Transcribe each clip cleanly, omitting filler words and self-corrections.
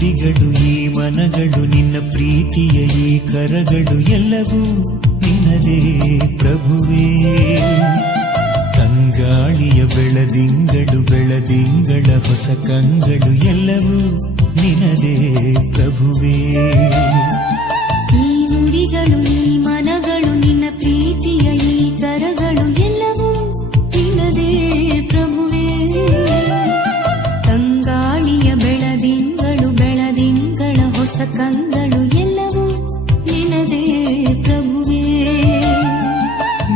ನುಡಿಗಳು ಈ ಮನಗಳು ನಿನ್ನ ಪ್ರೀತಿಯ ಈ ಕರಗಳು ಎಲ್ಲವೂ ನಿನ್ನದೇ ಪ್ರಭುವೇ. ತಂಗಾಳಿಯ ಬೆಳದಿಂಗಳು ಬೆಳದಿಂಗಳ ಹೊಸ ಕಂಗಳು ಎಲ್ಲವೂ ನಿನ್ನದೇ ಪ್ರಭುವೇ. ಈ ನುಡಿಗಳು ಈ ಮನಗಳು ನಿನ್ನ ಪ್ರೀತಿಯ ಈ ಕರಗಳು ಎಲ್ಲವೂ ನಿನ್ನದೇ ಪ್ರಭುವೇ. ತಂಗಾಳಿಯ ಬೆಳದಿಂಗಳು ಬೆಳದಿಂಗಳ ಹೊಸ ಕಂಗಳು ಎಲ್ಲವೂ ನಿನ್ನದೇ ಪ್ರಭುವೇ.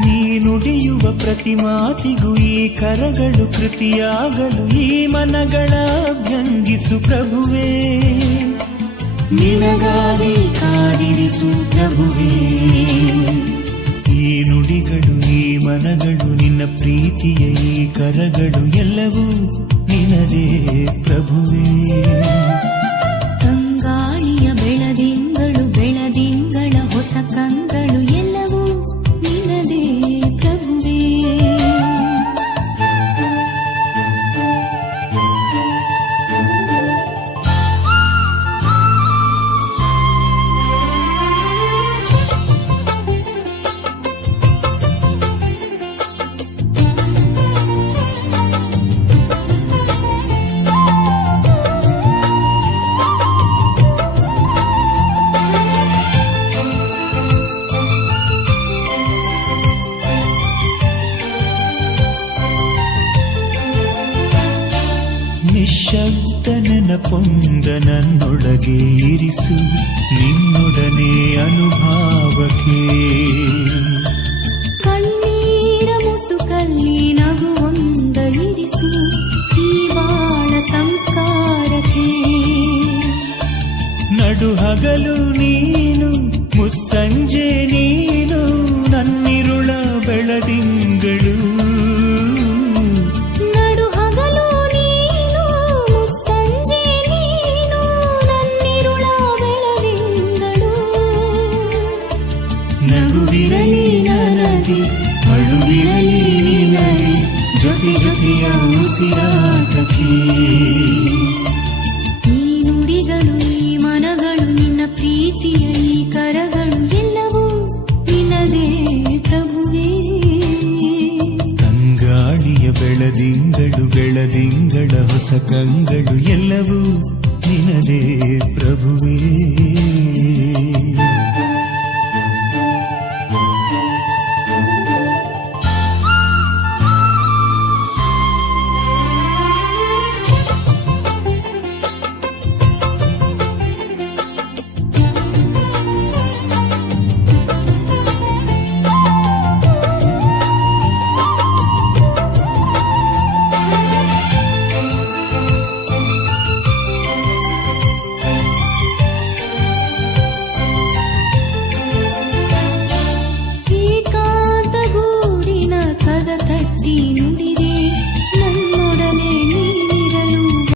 ನೀ ನುಡಿಯುವ ಪ್ರತಿ ಮಾತಿಗೂ ಈ ಕರಗಳು ಕೃತಿಯಾಗಲು ಈ ಮನಗಳ ಅಭ್ಯಂಗಿಸು ಪ್ರಭುವೇ. ನಿನಗಾಗಿ ಕಾದಿರಿಸು ಪ್ರಭುವೇ. ಈ ನುಡಿಗಳು ಈ ಮನಗಳು ನಿನ್ನ ಪ್ರೀತಿಯ ಈ ಕರಗಳು ಎಲ್ಲವೂ ನಿನ್ನದೇ ಪ್ರಭುವೇ. ತಂಗಾಳಿಯ ಬೆಳದಿಂಗಳು ಬೆಳದಿಂಗಳ ಹೊಸ ಕಂಗಳು ಎಲ್ಲವೂ ನಿನ್ನದೇ ಪ್ರಭುವೇ. ನಿಶ್ಶಬ್ದ ನೆನಪೊಂದ ನನ್ನೊಳಗೆ ಇರಿಸು ನಿನ್ನೊಡನೆ ಅನುಭಾವಕ್ಕೆ. ಕಣ್ಣೀರ ಮುಸುಕಲ್ಲಿ ನಗುವೊಂದ ಇರಿಸು ಈ ಬಾಳ ಸಂಸ್ಕಾರಕ್ಕೆ. ನಡು ಹಗಲು ನೀನು ಮುಸ್ಸಂಜೆ ನೀನು ನನ್ನಿರುಳ ಬೆಳದಿಂಗಳು. ನಡು ಹಗಲು ನೀನು ಮುಸ್ಸಂಜೆ ನೀನು ನನ್ನಿರುಳ ಬೆಳದಿಂಗಳು. ನಗುವಿರಲಿ ನನಗೆ ಅಳುವಿರಲಿ ನಿನಗೆ ಜೊತೆ ಜೊತೆಯ ಉಸಿರಾಟಕ್ಕೆ. ಈ ನುಡಿಗಳು ಈ ಮನಗಳು ನಿನ್ನ ಪ್ರೀತಿಯ ಈ ಕರಗಳು ಎಲ್ಲವೂ ನಿನ್ನದೇ ಪ್ರಭುವೇ. ತಂಗಾಳಿಯ ಬೆಳದಿಂಗಳು ಬೆಳದಿಂಗಳ ಹೊಸ ಕಂಗಳು ಎಲ್ಲವೂ ನಿನ್ನದೇ ಪ್ರಭುವೇ.